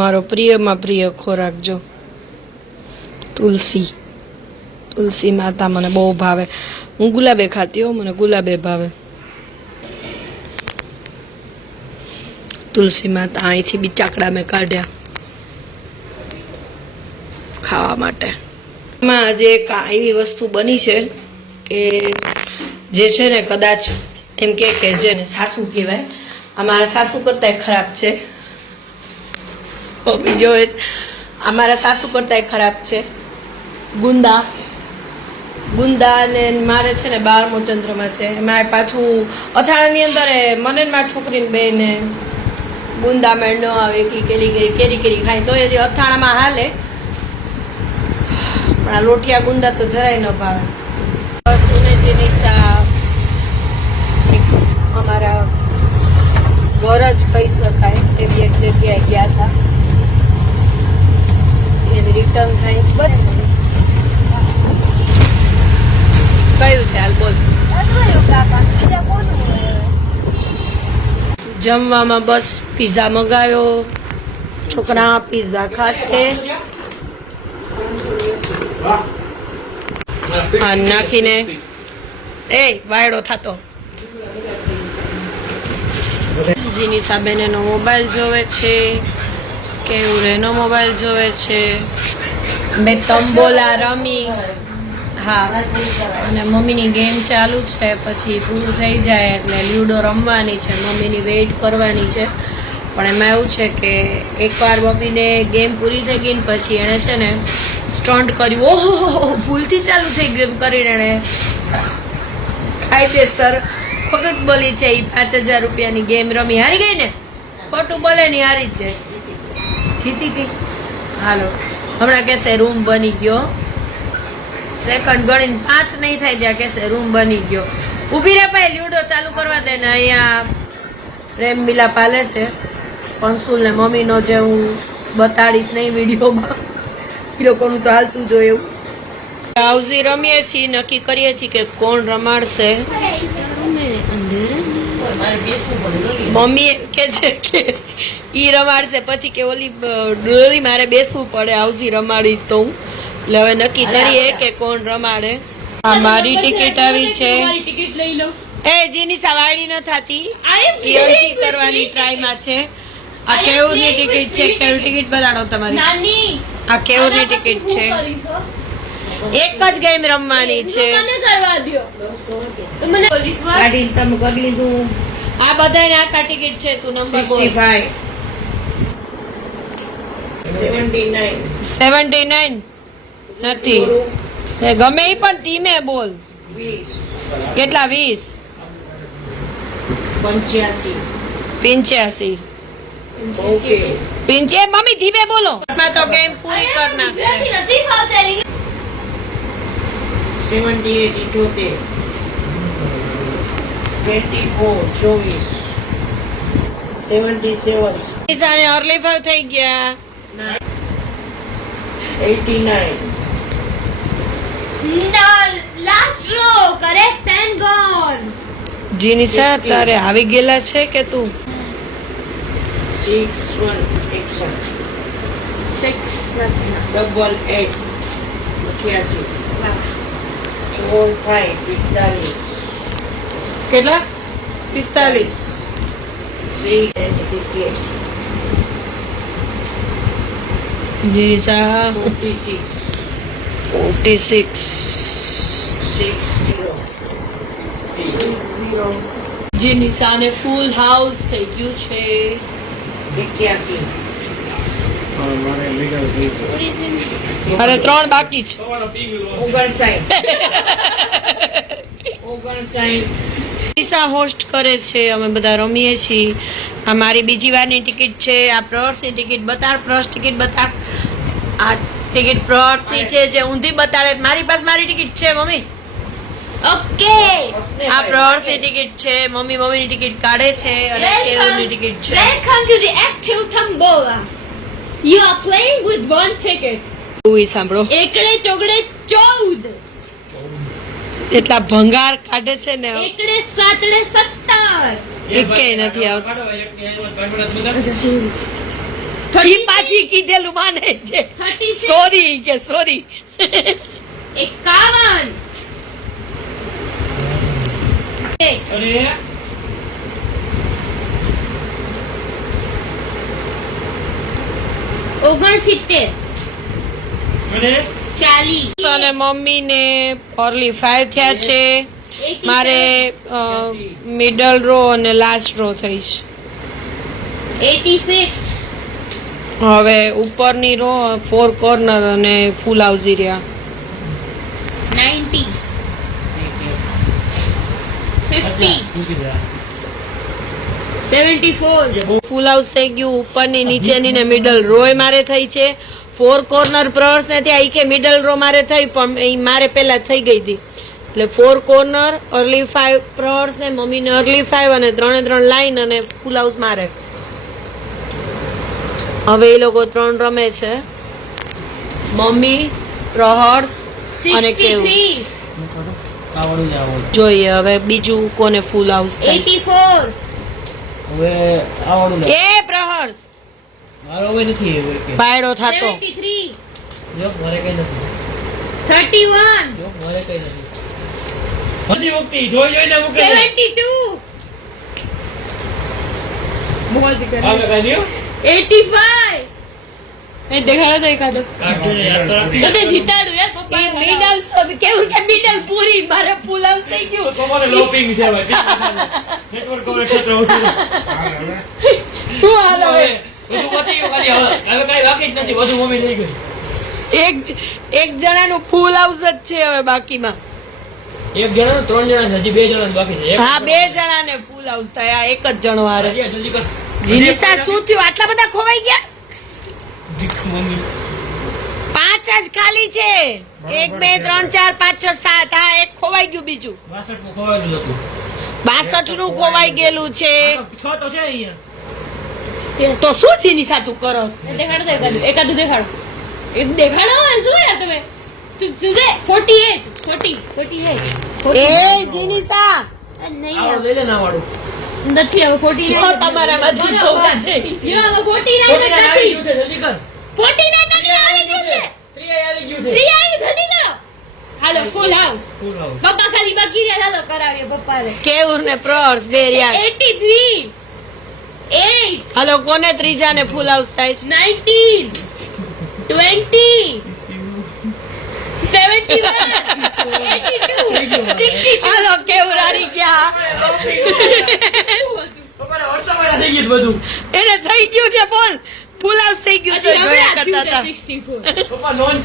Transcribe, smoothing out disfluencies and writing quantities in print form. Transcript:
મારો પ્રિયમાં પ્રિય ખોરાક જો તુલસી. તુલસી માતા મને બહુ ભાવે. હું ગુલાબે ખાતી હોઉં, મને ગુલાબે ભાવે. તુલસી માતા અહીંથી બી ચાકડા મેં કાઢ્યા ખાવા માટે. એમાં આજે એક એવી વસ્તુ બની છે કે જે છે ને કદાચ એમ કે જેને સાસુ કહેવાય, અમારા સાસુ કરતા ખરાબ છે. બીજો અમારા સાસુ કરતા ખરાબ છે. ગુંદા ને મારે છે ને 12મો ચંદ્રમાં છે. એમાં પાછું અથાણાની અંદર મને મારી છોકરીને બેને ગુંદા મેળ ન આવે કે કેરી ખાય તો એ અથાણામાં હાલે, પણ આ લોટિયા ગુંદા તો જરાય ન ભાવે. બસ અમારા ઘર જ કહી શકાય એવી એક જગ્યાએ ગયા હતા, એની રિટર્ન થાય છે. કયું છે હાલ બોલ? જમવામાં બસ પીઝા મંગાવ્યો. છોકરા પીઝા ખાશે. આ નાખીને વાયડો થતો. જીની સાબેન એનો મોબાઈલ જોવે છે, કેવું એનો મોબાઈલ જોવે છે. મેં તંબોલા રમી. હા, અને મમ્મીની ગેમ ચાલુ છે. પછી પૂરું થઈ જાય એટલે લ્યુડો રમવાની છે. મમ્મીની વેઇટ કરવાની છે. પણ એમાં એવું છે કે એકવાર મમ્મીને ગેમ પૂરી થઈ ગઈ ને પછી એણે છે ને સ્ટન્ટ કર્યું. ઓહો, ભૂલથી ચાલુ થઈ ગયું એમ કરીને એણે કાયદેસર ખોટું બોલી છે. એ 5000 રૂપિયાની ગેમ રમી હારી ગઈ ને. ખોટું બોલે ને હારી જ જાય. જીતી ગઈ. હાલો, હમણાં કહેશે રૂમ બની ગયો. સેકન્ડ ગણીને 5 નહીં થાય ત્યાં કહેશે રૂમ બની ગયો. ઊભી રે ભાઈ, લ્યુડો ચાલુ કરવા દે ને. અહીંયા પ્રેમ મિલાપ હાલે છે. કંસુલ ને મમ્મીનો જે હું બતાડીશ નહીં વિડીયોમાં, એ લોકોનું તો હાલતું જ હોય એવું. હાઉસી રમીએ છીએ, નક્કી કરીએ છીએ કે કોણ રમાડશે. મમ્મી કે છે કે ઈ રમાડશે, પછી કે ઓલી ડોલી મારે બેસવું પડે હાઉસી રમાડીશ તો હું. એટલે હવે નક્કી કરીએ કે કોણ રમાડે. મારી ટિકિટ આવી છે. એ જેની સવારી ન થતી એ કરવાની ટ્રાયમાં છે. આ કેવુરની ટિકિટ છે. કેવું ટિકિટ બતાડો તમારી. આ કેવુરની ટિકિટ છે. એક જ ગેમ રમવાની છે. આ બધાને આખા ટિકિટ છે. તું નંબર બોલ. 79 નથી. ગમે એ પણ ધીમે બોલ. કેટલા? 20? 85. મમ્મી ધીમે બોલો. તો ગેમ પૂરી કર નાખશે. 78 77 ઈશાને અર્લી ભાવ થઈ ગયા. 89 last row correct and gone. જીનીસા તારે આવી ગયેલા છે કે તું? 618 કેટલા? 45. જીનીસા 46. 60. જીનીસાને ફૂલ હાઉસ થઈ ગયું છે. 81. અરે 3 બાકી છે. 59. જીનીસા હોસ્ટ કરે છે. અમે બધા રમીએ છીએ. આ મારી બીજી વારની ટિકિટ છે. આ પ્રવાસની ટિકિટ બતાડ. પ્રવાસ ટિકિટ બતાડ. આ ટિકિટ પ્રવાસની છે જે ઊંધી બતાડે. મારી પાસે મારી ટિકિટ છે મમ્મી. ઓકે, આ પ્રવાસની ટિકિટ છે. મમ્મીની ટિકિટ કાઢે છે અને કેવુની ટિકિટ છે. Welcome to the active tombola. You are playing with one ticket. તું સાંભળો. એકડે ચોગડે 14. એટલા ભંગાર કાઢે છે ને. એકડે સાતડે 17. એકે નથી આવતું. ઈ પાછી કીધેલું માને છે 36 સોરી કે સોરી 51 અરે 69 અરે 40 અને મમ્મી ને ઓરલી 5 થયા છે મારે મિડલ રો અને લાસ્ટ રો થઈશ 86 હવે ઉપરની રો 4 કોર્નર અને ફૂલ હાઉસ રહ્યા 90 50 74 ફૂલ હાઉસ થઈ ગયું ઉપરની નીચેની ને મિડલ રોય મારે થઈ છે 4 કોર્નર પ્રહર્સ ને ત્યાં ઈ કે મિડલ રો મારે થઈ પણ ઈ મારે પહેલા થઈ ગઈ હતી એટલે 4 કોર્નર અર્લી 5 પ્રહર્સ ને મમ્મીને અર્લી 5 અને 3 લાઈન અને ફૂલ હાઉસ મારે હવે એ લોકો 3 રમે છે મમ્મી પ્રહર્સ અને કેવું 63 જોઈએ હવે બીજું કોને ફૂલ હાઉસ થાય 84 એ પ્રહર્સ મારો હવે નથી એવું કે પાયડો થાતો 73 જો મારે કઈ નથી 31 જો મારે કઈ નથી બધી વખતે જોઈને મૂકે છે 72 મોજ કરે હવે કઈ નહીં 85 એ દેખાડો તો એકાદો કાઢજો ને યાદ તો રાખી તમે જીતાડું યાર પપ્પા એ મિડલ કેવું કે મિડલ પૂરી મારે ફૂલ હાઉસ થઈ ગયું તો મને લોપિંગ છે ભાઈ નેટવર્ક કવરેજ ક્ષેત્ર ઓછું શું હાલ હવે બધું પતી ગયું ખાલી હવે કઈ બાકી જ નથી બધું મમ્મી લઈ ગઈ એક જણાનું ફૂલ હાઉસ જ છે હવે બાકીમાં એક જણા 3 જણા છે હજી 2 જણા બાકી છે હા 2 જણાને ફૂલ હાઉસ થયા એક જ જણો હારે જલ્દી કર જીનિસા શું થયું આટલા બધા ખોવાઈ ગયા મમ્મી 5 જ ખાલી છે 1 2 3 4 5 6 7 હા એક ખોવાઈ ગયું બીજું 62 માં ખોવાયેલું હતું 62 નું ખોવાઈ ગયેલું છે 6 તો છે અહીંયા તો શું જીનિસા તું કરસ દેખાડો તો એકાદું દેખાડો એક દેખાડો શું યાર તમે તું દે 48 એ જીનિસા નહીં આવડો લઈ લે ના વાળું નથી હવે 49 જો તમારા બધું જોવા છે જો હવે 49 આવી નથી ગયું છે જલ્દી કર 49 નથી આવી ગયું છે 3 આવી ગયું છે 3 આવી જલ્દી કરો હાલો ફૂલ હાઉસ ફૂલ હાઉસ પપ્પા ખાલી બાકી રહ્યા હાલો કરાવીએ પપ્પાને કેવું ને પ્રહર્સ બે રહ્યા 83 8 હાલો કોને ત્રીજા ને ફૂલ હાઉસ થાય છે 19 20 71 82 62 હાલો કેવું હારી ગયા પપ્પાને વર્ષોમાં થઈ ગયું બધું એને થઈ ગયું છે બોલ ફૂલ હાઉસ થઈ ગયું તો હજી જોયા હમણાં કરતા હતા થયું છે 64 પપ્પા નોન